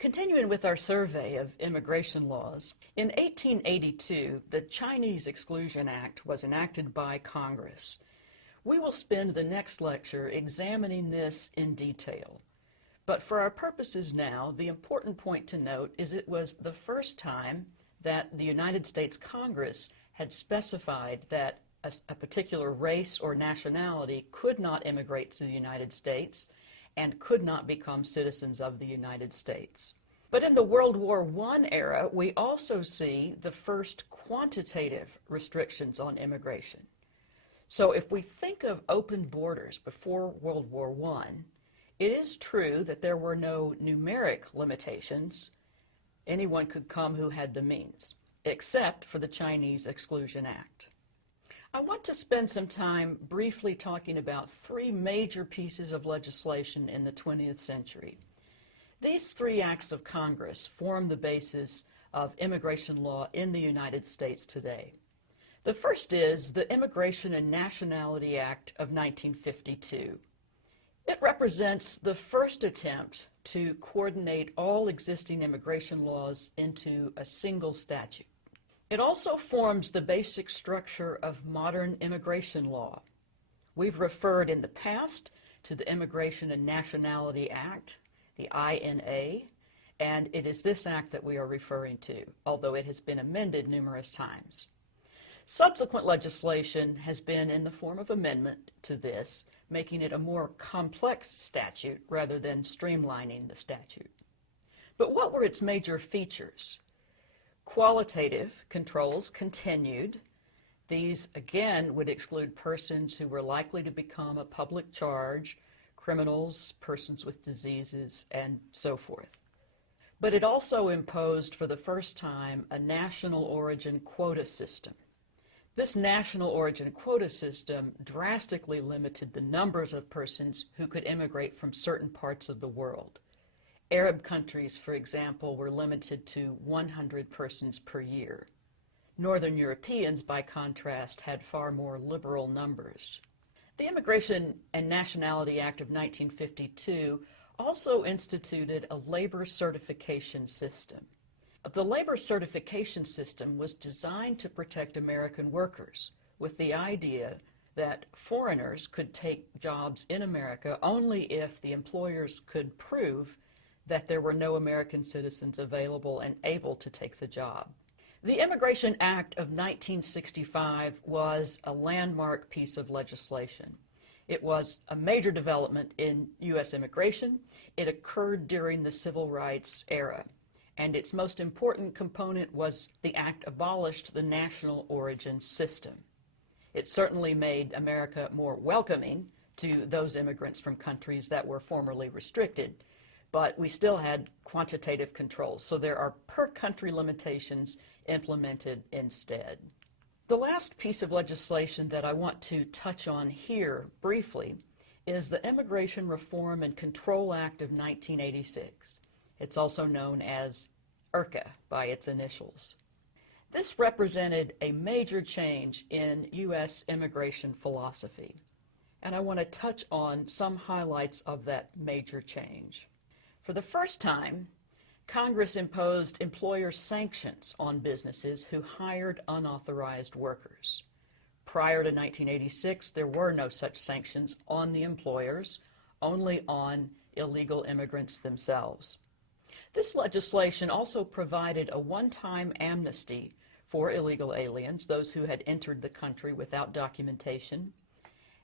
Continuing with our survey of immigration laws, in 1882, the Chinese Exclusion Act was enacted by Congress. We will spend the next lecture examining this in detail. But for our purposes now, the important point to note is it was the first time that the United States Congress had specified that a particular race or nationality could not immigrate to the United States and could not become citizens of the United States. But in the World War I era, we also see the first quantitative restrictions on immigration. So if we think of open borders before World War I, it is true that there were no numeric limitations. Anyone could come who had the means, except for the Chinese Exclusion Act. I want to spend some time briefly talking about three major pieces of legislation in the 20th century. These three acts of Congress form the basis of immigration law in the United States today. The first is the Immigration and Nationality Act of 1952. It represents the first attempt to coordinate all existing immigration laws into a single statute. It also forms the basic structure of modern immigration law. We've referred in the past to the Immigration and Nationality Act, the INA, and it is this act that we are referring to, although it has been amended numerous times. Subsequent legislation has been in the form of amendment to this, making it a more complex statute rather than streamlining the statute. But what were its major features? Qualitative controls continued. These, again, would exclude persons who were likely to become a public charge, criminals, persons with diseases, and so forth. But it also imposed, for the first time, a national origin quota system. This national origin quota system drastically limited the numbers of persons who could immigrate from certain parts of the world. Arab countries, for example, were limited to 100 persons per year. Northern Europeans, by contrast, had far more liberal numbers. The Immigration and Nationality Act of 1952 also instituted a labor certification system. The labor certification system was designed to protect American workers, with the idea that foreigners could take jobs in America only if the employers could prove that there were no American citizens available and able to take the job. The Immigration Act of 1965 was a landmark piece of legislation. It was a major development in U.S. immigration. It occurred during the Civil Rights era, and its most important component was the act abolished the national origin system. It certainly made America more welcoming to those immigrants from countries that were formerly restricted, but we still had quantitative controls, so there are per-country limitations implemented instead. The last piece of legislation that I want to touch on here briefly is the Immigration Reform and Control Act of 1986. It's also known as IRCA by its initials. This represented a major change in U.S. immigration philosophy, and I want to touch on some highlights of that major change. For the first time, Congress imposed employer sanctions on businesses who hired unauthorized workers. Prior to 1986, there were no such sanctions on the employers, only on illegal immigrants themselves. This legislation also provided a one-time amnesty for illegal aliens, those who had entered the country without documentation,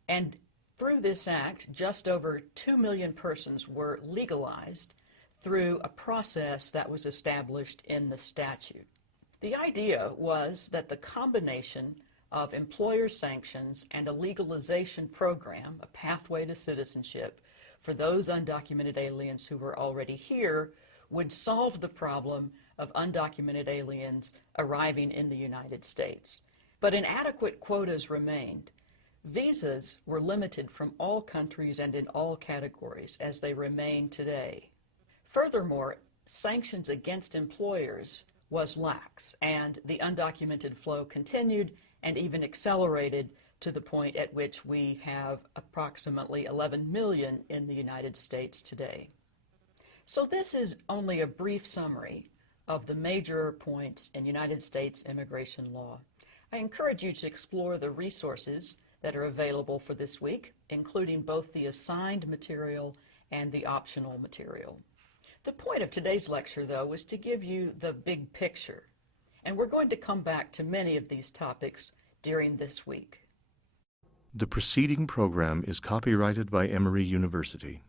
and through this act, just over 2 million persons were legalized through a process that was established in the statute. The idea was that the combination of employer sanctions and a legalization program, a pathway to citizenship, for those undocumented aliens who were already here would solve the problem of undocumented aliens arriving in the United States. But inadequate quotas remained. Visas were limited from all countries and in all categories, as they remain today. Furthermore, sanctions against employers was lax, and the undocumented flow continued and even accelerated to the point at which we have approximately 11 million in the United States today. So this is only a brief summary of the major points in United States immigration law. I encourage you to explore the resources that are available for this week, including both the assigned material and the optional material. The point of today's lecture, though, is to give you the big picture, and we're going to come back to many of these topics during this week. The preceding program is copyrighted by Emory University.